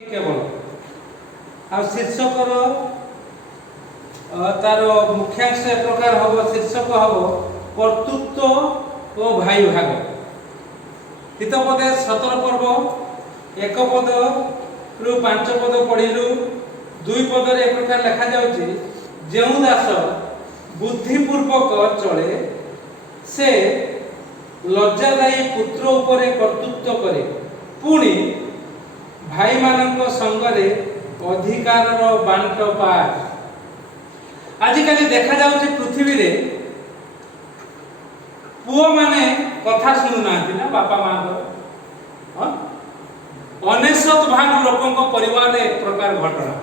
केवल आ शीर्षकर तार मुख्यांश एक प्रकार हम शीर्षक हम कर्तृत्व और भाई भाग हितपदे 17 पर्व एक पद रु 5 पद पढ़िलु दुई पद एक प्रकार लिखा जाउची जेउ दास बुद्धिपूर्वक चले से लज्जादायी पुत्र उपरे कर्तृत्व करे पुणी भाई मानक संगरे अधिकार बांट पाए। आजिकल देखा जाउची पृथ्वी रे पुओ माने कथा सुनु ना बापा माँ को 99 लोकों परिवार एक प्रकार घटना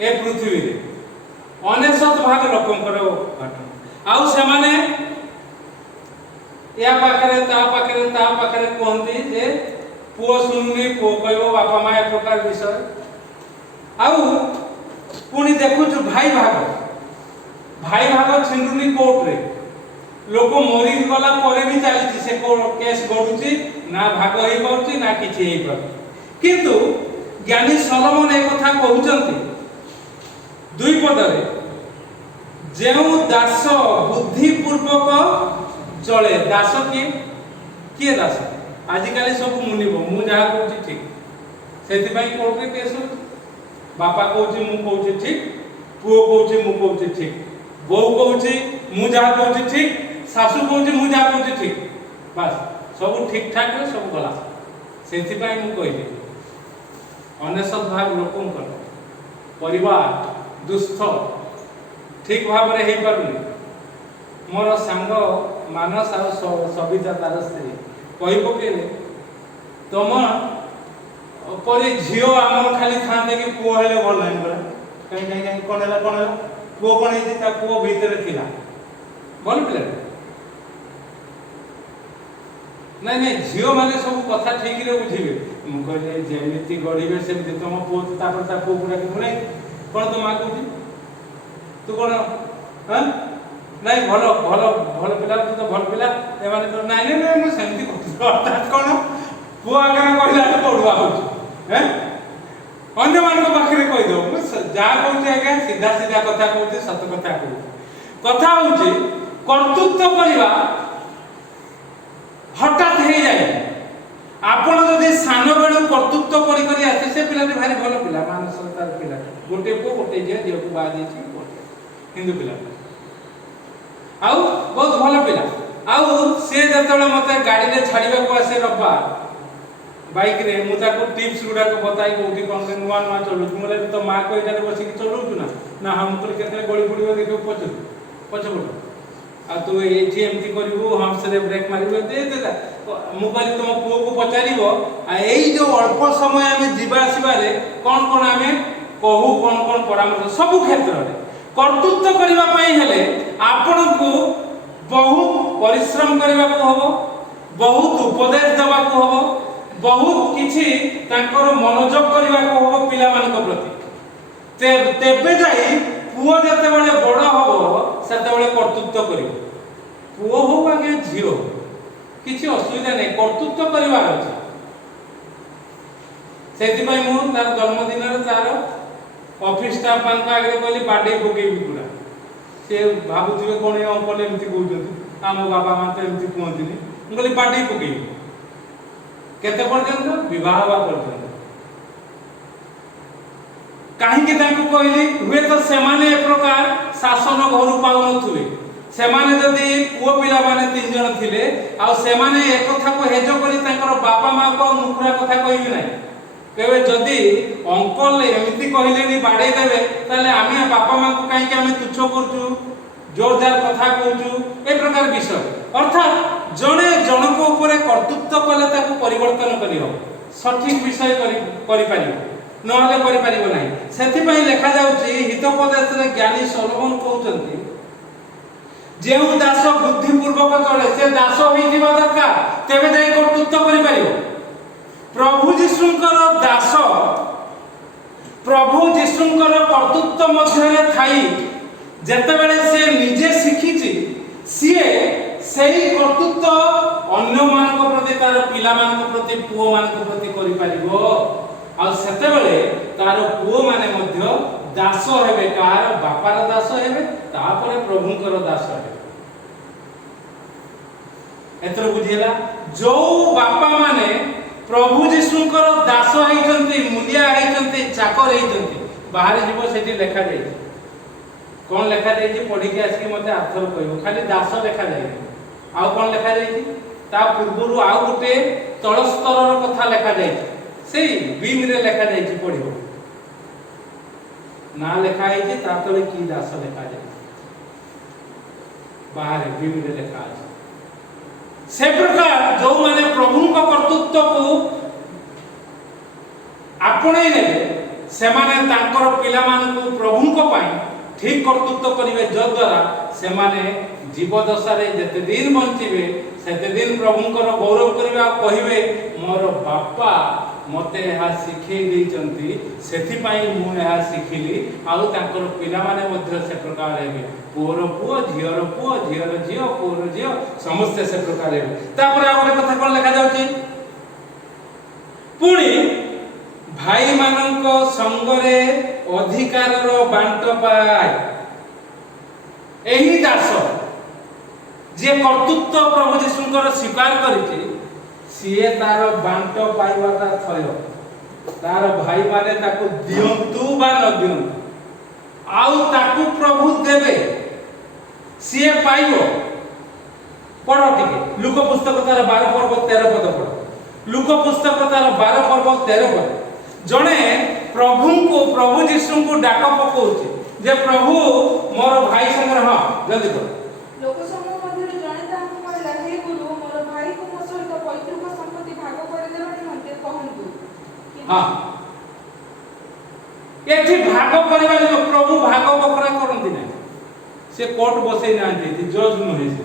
ए पृथ्वी रे 99 लोकों घटना आउ से माने या पाखरे ता पाखरे कहती जे पुओ सुनुनी पुओ कहबो बापा माँ एक प्रकार विषय आउ पुणी देखुछु भाई भाग छिंडुनी कोर्ट रे लोक मरी गला परे भी चलती से केस गडुची ना भाग होई पाउची ना किछि हेई पाउ किंतु ज्ञानी सलोमन ए कथा कहउचंती दुई पदरे जेउ दास बुद्धि पूर्वक चले दास किए दास आजिकल सब मुनिब मु जहाँ कहूँ ठीक से कोर्ट रे केस बापा कहूँ मु कहूँ ठीक पुओ कहूँ मु कहूँ ठीक बो कहूँ मु जहाँ कहूँ ठीक शाशु कहूँ मु जहाँ कहूँ ठीक बस सब ठीक ठाक रे सब गला से मु कहली 99 लोक परिवार दुस्थ ठीक भाव में हो पारुनी मोर सांग मानस आ सविता तार स्त्री कही पकेले तुम परी झील आम खाली था कि पुओ हेले भल नहीं पड़ा कहीं कौन है पुओ कौन है पुओ भीतर थिला भल पिला नहीं नहीं झील माने सब कथा ठीक रे बुझिबे कहले जेमिति गढ़िबे सेमिति तुम पुओ तापर ता पुओ गुडा के नहीं कौन तो मां कहूची तू कौन हां नहीं भल भल भल पिला तू तो भल पिला ए माने तो नहीं नहीं मैं सेमिति कहू अर्थात कौन पुओ आगे कहला तो पड़ुआ हो हैं अन्य मानक पाखरे कहि दो मैं जा कहूची आगे सीधा सीधा कथा कहूची सत कथा कहूची कथा होची कर्तृत्व करबा हठात हे जाए आपण जदि सान बेलू कर्तृत्व करी करी आसी से पिला भारी भल पिला मानस तार पिला गोटे पुओ गोटे झियो को बा देछि हिंदू पिला आउ बहुत भल पिला आउ से जतले मते गाड़ी रे छाड़ीबा को आसे रब्बा बाइक रे मु ताको टिप्स गुडा को बताई कोठी कोन से नुवा नुवा चलु तुमले तो मां को इटा बसी के चलु ना ना हम तो केते गଳି पड़िबो देखो पछ आ तू एठी एमती करिवो हम से ब्रेक मारिबो दे दे मु कहली तुम पुओ को पचारिबो आ एई जो अल्प समय में जीवा आसीबा रे कोन कोन हमें कहू कोन कोन परामर्श सब क्षेत्र रे कर्तृत्व करबा पई हेले आपण को बहुत परिश्रम करबा को हबो बहुत उपदेश देबा को हबो बहुत किछि तांकर मनोयोग करबा को हबो पिला मान को प्रति तेबे जाई पुओ जते बेले बड़ हबो सेते बेले कर्तृत्व करिवो पुओ हो आगे झियो किछि असुविधा नै कर्तृत्व करबार अछि सेति पई मु तार जन्मदिन रे तार ऑफिस स्टाफ मान का आगे कहली बाडे पकेबी पूरा से भाबुथिबे कोन अंकल एमती कहउछथि आम बाबा मान तो एमती कहंतिनी मु कहली बाडे पकेबी केते पर्यंत विवाह बा पर्यंत काहे के ताको कहली हुए तो से माने एक प्रकार शासन घर पाउ नथुले से माने जदी पुओ पिला माने 3 जण थिले आ से माने एक कथा को हेजो करी तांकर बापा मां को मुखरा कथा कहबी नै केबे जदी अंकल एमिति कहलेनी बाडे देबे ताले आमे बापा मां को काहे के आमे तुच्छ करजु जोरदार कथा कहजु ए प्रकार विषय अर्थात जने जनक ऊपर कर्तृत्व कले ताको परिवर्तन करियो सठिक विषय करि पारियो नहले करि पारिबो नाही सेति पई लिखा जाउची हितोपदेश रे ज्ञानी सलोमन कहउचंती जेउ दास बुद्धि पूर्वक चले से दास होई दिबा दरकार तेबे जाई कर्तृत्व करि पारियो प्रभु जीशुंकर दास प्रभु जीशुंकर कर्तृत्व मध्य थाई जेते बेले से निजे शिखिची सिए सेही कर्तृत्व अन्य मानक प्रति तार पिला मानक प्रति पुओ मानक प्रति करि पारिबो ଆଉ ସେତେବେଳେ ତାର ପୁଅ ମାନେ ମଧ୍ୟ ଦାସ ହେବେ, କାହାର ବାପାର ଦାସ ହେବେ, ତାପରେ ପ୍ରଭୁଙ୍କର ଦାସ ହେବେ। ଏଥର ବୁଝିଲା, ଯୋଉ ବାପା ମାନେ ପ୍ରଭୁ ଯୀଶୁଙ୍କର ଦାସ ହେଇଛନ୍ତି, ମୂଲିଆ ହେଇଛନ୍ତି, ଚାକର ହେଇଛନ୍ତି, ବାହାରେ ଯିବ ସେଠି ଲେଖା ଯାଇଛି। କଣ ଲେଖା ଯାଇଛି ପଢିକି ଆସିକି ମତେ ଆର୍ଥର କହିବ। ଖାଲି ଦାସ ଲେଖା ଯାଇଛି, ଆଉ କଣ ଲେଖା ଯାଇଛି? ତା ପୂର୍ବରୁ ଆଉ ଗୋଟେ ତଳ ସ୍ତରର କଥା ଲେଖା ଯାଇଛି, ସେଇ ବିମରେ ଲେଖା ଯାଇଛି, ପଢିବ। ନା ଲେଖା ହେଇଛି, ତା ତଳେ କି ଦାସ ଲେଖା ଯାଇଛି, ବାହାରେ ବିମରେ ଲେଖା ଅଛି। से प्रकार जो माने प्रभु को कर्तृत्व को आपणे नेबे से माने तांकर पिला मान को प्रभु को पाई ठीक कर्तृत्व करिवे, जो द्वारा से माने जीव दशा रे जते दिन बंचिबे सेते दिन प्रभु को गौरव करिवे आ कहिवे मोर बापा मते हा सिखै दैचंती, सेथि पई मु हा सिखिली। आउ तांकर पिला माने मध्ये से प्रकार हेबे, पुअर पुओ, झियर पुओ, झियर झियो, पुअर झियो, समस्त से प्रकार हेबे। तापर आ गोटे कथा कोन लिखा जाउची, पुणी भाई मानक संगरे अधिकारर बांट पाए। एही दास जे कर्तृत्व प्रभु यीशुଙ୍କର स्वीकार करिछि, सीए तार बांट पाइबाटा थय। तार भाई माने ताकू दियंतु बा न दियंतु, आउ ताकू प्रभु देबे, सीए पाइबो। पढ़ टिके लुक पुस्तक तार 12 पर्व 13 पद पढ़। लुक पुस्तक तार 12 पर्व 13 पद। जणे प्रभु को प्रभु यीशु को डाक पकोछि जे प्रभु मोर भाई संग रह, जल्दी कर। लोक समूह मध्ये जणे ताहां कहला, हे गुरु मोर भाई को मो सहित पैतृक संपत्ति भाग कर देबा निमंते कहंतु। हां, एठी भाग करबा ले प्रभु भाग बकरा करंती नै, से कोर्ट बसै नांती, जज नहे से।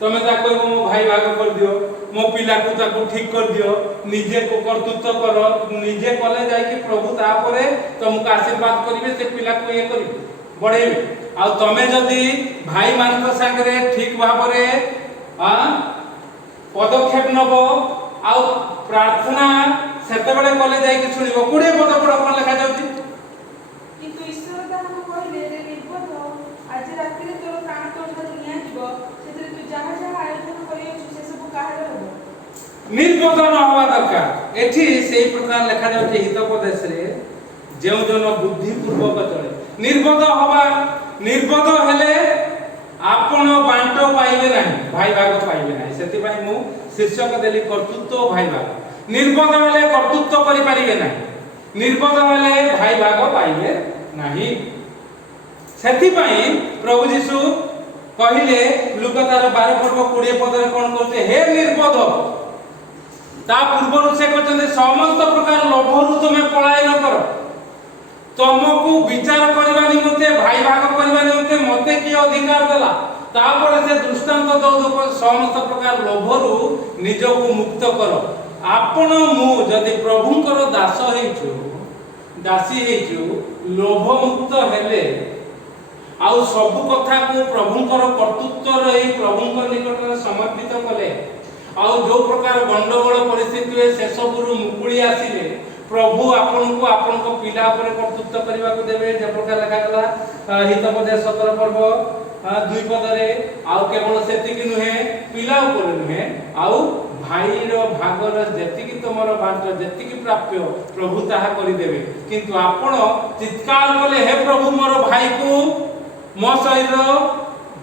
तमे ता कहबो मो भाई भाग कर दियो, मो पिला को ताको ठीक कर दियो, निजे को कर्तृत्व कर, निजे कले जाय कि प्रभु तापरे तुमको आशीर्वाद करिवे, से पिला को ये करिवे बढ़ेबे। आ तमे जदी भाई मानक संगरे ठीक भाबरे पदक्षेप नबो आ प्रार्थना सेते बेले कले जाय कि सुनिबो। 20 पद पढ़ कोन लिखा जाउची, किंतु ईश्वर ताहां कहले जे निर्बोध आज रात्रि तोर प्राण तोड़ निया जीव, सेतरे तू जहा जहा आयोजन करियछु से सब काहर हो। निर्बोध न होवा दरकार। एठी सेही प्रकार लिखा जाउची हितोपदेश रे, जेउ जन बुद्धि पूर्वक चले। निर्बोध होवा, निर्बोध हेले आपण बांटो पाइबे नाही, भाई भाग पाइबे नाही। सेति पई मु शीर्षक देली कर्तृत्व भाई भाग। निर्बोध हेले कर्तृत्व करि परिबे नाही, निर्बोध हेले भाई भाग पाइबे नाही। सेति पई प्रभु यीशु कहिले लुक तार 12 पर्व 20 पद रे कोन कहते, हे निर्बोध। ता पूर्वरु से कहते समस्त प्रकार लोभरु तुमे पलायन कर, तुमको विचार करबा निमंते भाई भाग करबा निमंते मते की अधिकार देला। तापर से दृष्टांत दो समस्त प्रकार लोभरु निजको मुक्त कर। आपण मु जदि प्रभुंकर दास हेछु, दासी हेछु, लोभ मुक्त हेले आउ सब कथा को प्रभुंकर कर्तृत्व रही प्रभुंकर निकट में समर्पित कले, आउ जो प्रकार गंडगोल परिस्थिति हुए से सबरु मुकुली आसिले प्रभु आपन को पिला पर कर्तृत्व करबा को देबे। जे प्रकार लिखा गला हितोपदेश 17 पर्व 2 पद रे, आउ केवल सेति कि नुहे पिला ऊपर नुहे, आउ भाई रो भागर जेतिकी तमरो बांट जेतिकी प्राप्य प्रभु ताहा करि देबे। किंतु आपण चित्कार कले, हे प्रभु मोर भाई को मो सहित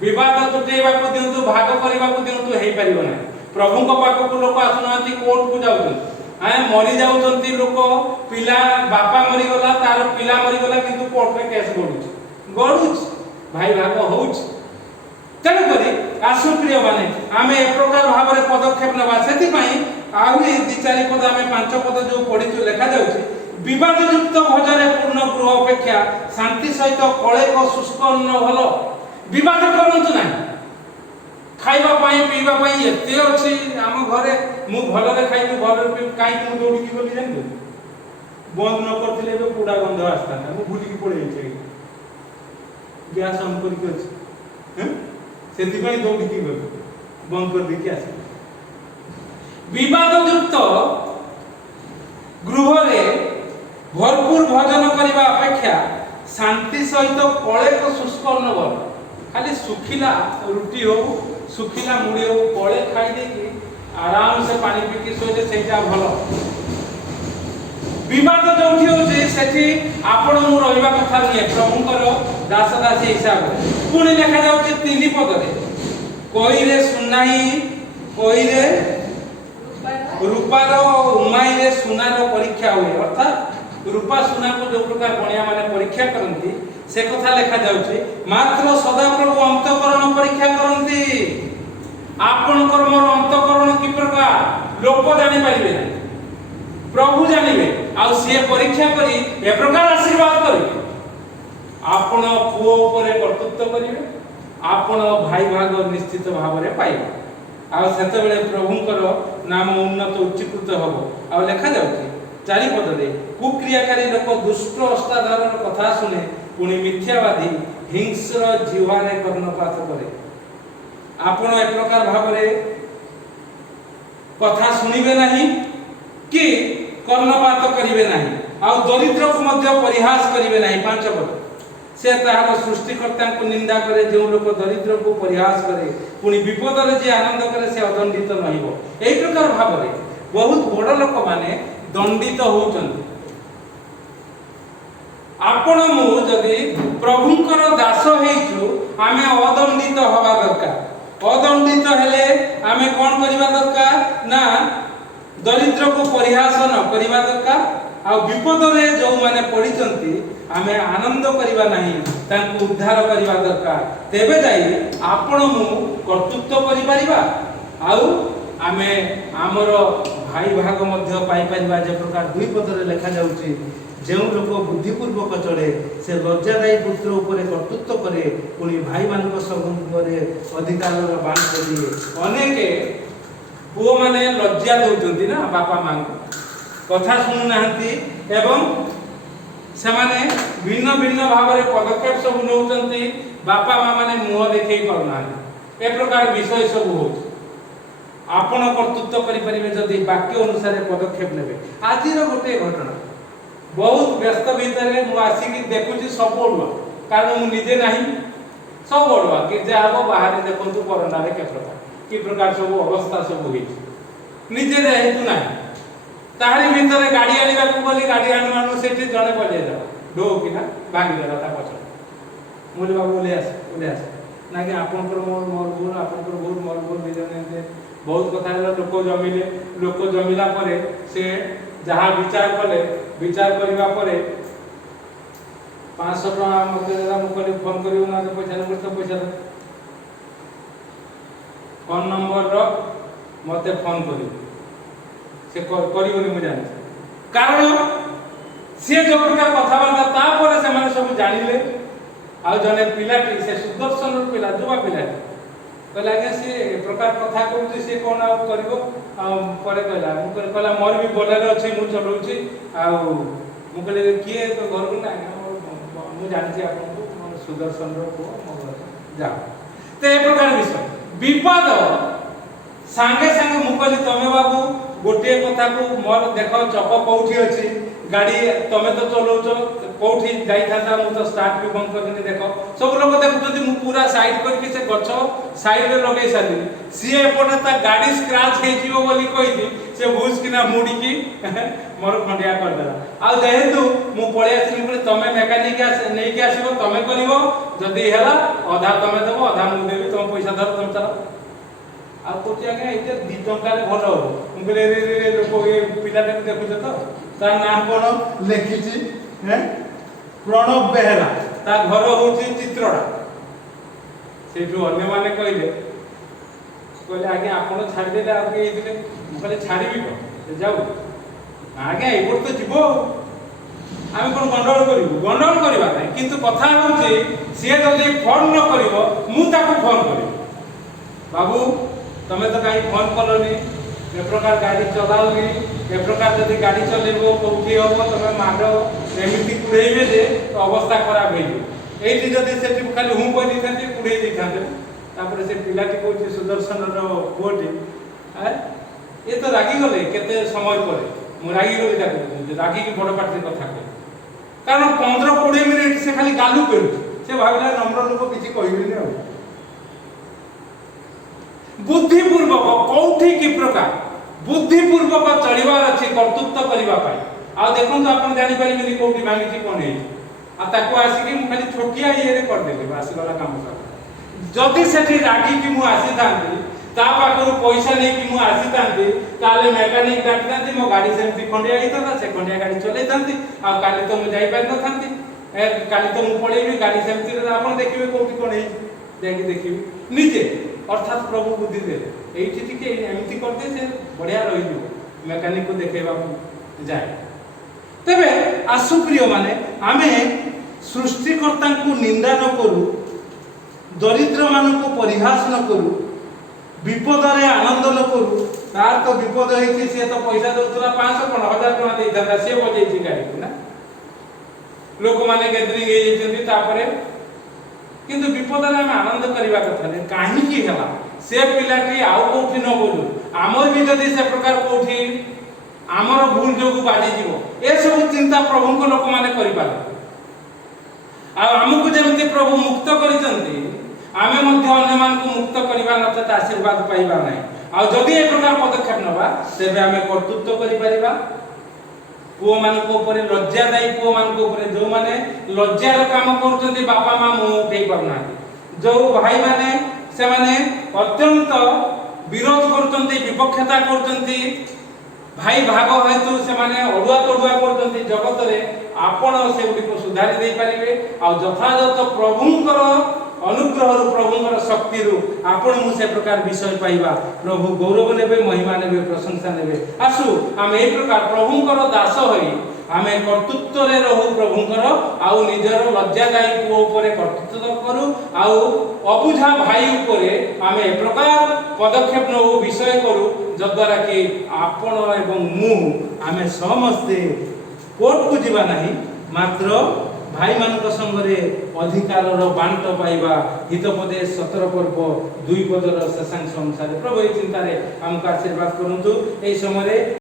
विवाद तुटेबा को दियंतु, भाग करबा को दियंतु, हेई परिबो नै। प्रभु को पाक को लोक आसुनांती, कोर्ट को जाउछन, मरी जाउछंती लोक, पिला बापा मरी गला, तार पिला मरी गला, किंतु कोर्ट में केस गडुछ भाई भाग होउछ। तेणु करी आसु प्रिय माने आमे एक प्रकार भाबरे पदक्षेप नबा। सेति पई आउरी 2-4 पद आमे 5 पद जो पढिछु लेखा जाउछि, विवादयुक्त भोजने पूर्ण गृह अपेक्षा शांति सहित कळे को शुष्क अन्न भलो। विवाद करंतु नाही, खाइबा पाई पीबा पाई एते अछि हम घरे, मु भलरे खाइबी भलरे पी, काई मु दौड़ी की बोली जानबो, बंद न करथिले बे पुडा गंध आस्ता, मु भूली की पड़े छै, गैस ऑन करके अछि, हैं सेति पई दौड़ी की बंद कर दे के आसी। विवादयुक्त गृह रे भोजन करने अपेक्षा शांति सहित कले को शुष्क अन्न भल खाली सुखिला रुटी हो सुखिला मुड़ी हो कले खाई आराम से पानी पीकी शोले से भल विवाद जो होती आपण रहा कथा नुहे प्रभुंर दास दासी हिसाब से पुणी लिखा जाऊँगी 3 पदरे कोईरे सुनाई कोईरे रूपार उमाईरे सुनार परीक्षा हुए अर्थात रूपा सुना को जो प्रकार बणिया माने परीक्षा करती से कथा लिखा जाउछि मात्र सदा प्रभु अंतकरण परीक्षा करती आपणकर मोर अंतकरण कि प्रकार लोक जानि पारिबे ना प्रभु जानिबे आ से परीक्षा करी ए प्रकार आशीर्वाद करिवे आपण पुओ ऊपर कर्तृत्व करिवे आपण भाई भाग निश्चित भाव में पाइबे आ सेते बेले प्रभुंकर नाम उन्नत उच्चीकृत हबो आ लिखा जाउछि 4 पदरे कुक्रियाकारी लोक दुष्ट अष्टाधार कथा सुने पुणी मिथ्यावादी हिंस्र जीवारे कर्णपात करे आपण एक प्रकार भाव में कथा सुनिबे नहीं कि कर्णपात करिवे नहीं आ दरिद्र को मध्य परिहास करिवे नहीं 5 पद से तार सृष्टिकर्ता को निंदा करे जो लोक दरिद्र को परिहास करे पुणी विपद रे जे आनंद करे से अदंडित नहिबो एई प्रकार भाव में बहुत बड़ लोक माने दंडित होउचंती आपण मु जदि प्रभुंकर दास हेइछु आमे अदंडित हवा दरकार अदंडित हेले आमे कोन करिवा दरकार ना दरिद्र को परिहास न करिवा दरकार आ विपद रे जो माने पडिचंती आमे आनंद करिवा नहीं तांको उद्धार करिवा दरकार तेबे जाई आपण मु कर्तृत्व करि परिबा आउ आमे हमर भाई भाग मध्य पाई परिबा जे प्रकार 2 पद रे लिखा जाउची जो लोक बुद्धिपूर्वक चले से लज्जादायी पुत्र ऊपर कर्तृत्व करे पुणी भाई मान संगे अधिकार बांट दिए अनेक पुओ माने लज्जा दौरान ना बापा माँ कथा शुणु ना एवं से माने भिन्न भिन्न भाव में पदक्षेप सब नौकरी बापा माँ माने मुह देखे पाना ए प्रकार विषय सब हो आपण कर्तृत्व करें जदि वाक्य अनुसार पदक्षेप ने आज गोटे घटना बहुत व्यस्त भितर मुझे देखुची सब ओडुआ कारण मुझे ना सब ओडुआ गिर्जा हम बाहर देखु कोरोना के प्रकार कि प्रकार सब अवस्था सब हुई निजे जेहेतु ना ताहरी भितर गाड़ी आनिबा गली गाड़ी आनु से जड़े पड़े ढो किना भांगीदेला पछड़ मुझे बाबू ओले आस ना कि आपंकर मोर भूल आपंकर भूल मोर भूल निजे बहुत कथा लोक जमिले लोक जमिला परे से जहाँ विचार कले विचार करने पर 500 टका मत मुझे फोन कर पैसा तो पैसा फोन नंबर मत फोन कर मुझे कारण सी जो प्रकार कथबार्ता से सब जानिले आ जने पिलाटी से सुदर्शन पिला युवा पिलाटी कहला आज्ञा सी प्रकार कथा कहूँ सी कौन आर कहला कहला मोर भी बोलेरो अच्छे मुझे चलाऊँगी आए किए तो घर को ना मुझे जानी आपको सुदर्शन पुओ मो जाओ तो ये प्रकार विषय विपद सांगे सांगे मुझे तमें बाबू गोटे कथा को मोर देख चक कौटी अच्छी गाड़ी तमें तो चलाऊच कौटी जाता मुझे स्टार्ट भी बंद कर देख सब लोग देखुं मुझे पूरा साइड करके से गछ साइड में लगे सारी सी एपटे ता गाड़ी स्क्राच कही से भूस किना मुड़िकी मोर खंडिया करदेला आ जेहेतु मु पळै आसली तमें मेकानिक नहीं आसब तमें कर जदि है अधा तमें देव अधा मुझे देवी तुम पैसा धर तुम चला आ कौच आज्ञा ये 2 टंका भल हम कहले लोक ये पिलाटा देखुच तो तार ना कौन लिखी प्रणव बेहेरा ता घर हूँ चित्रड़ा से अन्य मैंने कहले आज्ञा आप छाड़दे आगे कहले छाड़ी जाऊ आज्ञा ये तो जीव आम कौन गंडगोल करूँ गंडगोल करवा किंतु कथा हूँ सी जब फोन न कर मुझे फोन कर बाबू तुम्हें तो कहीं फोन कलनी ए प्रकार गाड़ी चलाओनी ए प्रकार जब गाड़ी चलेबो कौटी हम तुम्हें मार एमती कुड़े जे अवस्था खराब हो ये जब से खाली हूँ कही था कुड़े था से पिलाटी कौन सुदर्शन पुओटी ये तो रागिगले केते समय पर मुझे रागिगली रागिकी बड़ पार्टी कथा कह कारण 15-20 मिनिट से खाली गालू करू से भाविला नम्र लोक किछि कहिबेनी आ बुद्धिपूर्वक कौठी कि प्रकार बुद्धिपूर्वक चलिबार अछि कर्तृत्व करिबा पाई आ देखन तो आपण जानि परिबेनी कोठी भांगी छि कोन हे आ ताको आसी कि खाली छोटिया ये रे कर देले बास वाला काम कर जदि सेठी रागी कि मु आसी थांती ता पाखरु पैसा नै कि मु आसी थांती ताले मेकानिक डाक थांती मो गाड़ी सेमती खंडिया हितता से खंडिया गाड़ी चलै थांती आ काली तो मु जाई पार न थांती ए काली तो मु पळेबी गाड़ी सेमती रे आपण देखिबे कोठी कोन हे जाकी देखिबे निजे अर्थात प्रभु बुद्धि दे एठी टिके एमती करते से बढ़िया रहि जो मेकानिक को देखेबा जाए तबे आसु प्रिय माने आमे सृष्टिकर्ता को निंदा न करू दरिद्र मान को परिहास न करू विपद रे आनंद न करू तार तो विपद हेछि से तो पैसा दउतला 500 कोन 1000 टका दे दादा से बजे छि गाड़ी को ना लोक माने गैदरिंग हे जेति तापरे किंतु विपद रे हम आनंद करबा कथा ने काहे की हला से पिलाटी आउ कोठी न बोलू हमर भी जदी से प्रकार कोठी हमर भूल जोगु बाजी जीवो ए सब चिंता प्रभु को लोक माने करि पारे आ हमकु जेमति प्रभु मुक्त करिसंती आमे मध्य अन्य मान को मुक्त करिबा नचत आशीर्वाद पाइबा नै आ जदी ए प्रकार पदक्षेप नबा सेबे आमे कर्तृत्व करि परिबा पुओ मान को ऊपर लज्जा दाई पुओ मान को ऊपर जो माने लज्जार काम करचंती बापा मां मु उठै परना जो भाई माने से माने अत्यंत विरोध करचंती विपक्षता करचंती भाई भाग हेतु से माने अडुआ तडुआ करचंती जगत रे आपण से गुडी को सुधारी दे परिबे आ यथायथ प्रभुंकर अनुग्रह रु प्रभुंकर शक्ति रु आपण मु से प्रकार विषय पाइबा प्रभु गौरव नेबे महिमा नेबे प्रशंसा नेबे आसु हम ए प्रकार प्रभुंकर दास होई आमे कर्तृत्व रे रहू प्रभुंकर आउ निजर लज्जादायी को ऊपर कर्तृत्व करू आउ अबुझा भाई ऊपर आमे ए प्रकार पदक्षेप न विषय करू जद्वारा कि आपण एवं मु आमे समस्त कोर्ट को जीवा नहीं मात्र भाई मानक संगरे अधिकार बांट पाइबा हितोपदेश 17 पर्व 2 पदर शेषांश अनुसार प्रभु ए चिंता रे हमका आशीर्वाद करंतु ए समय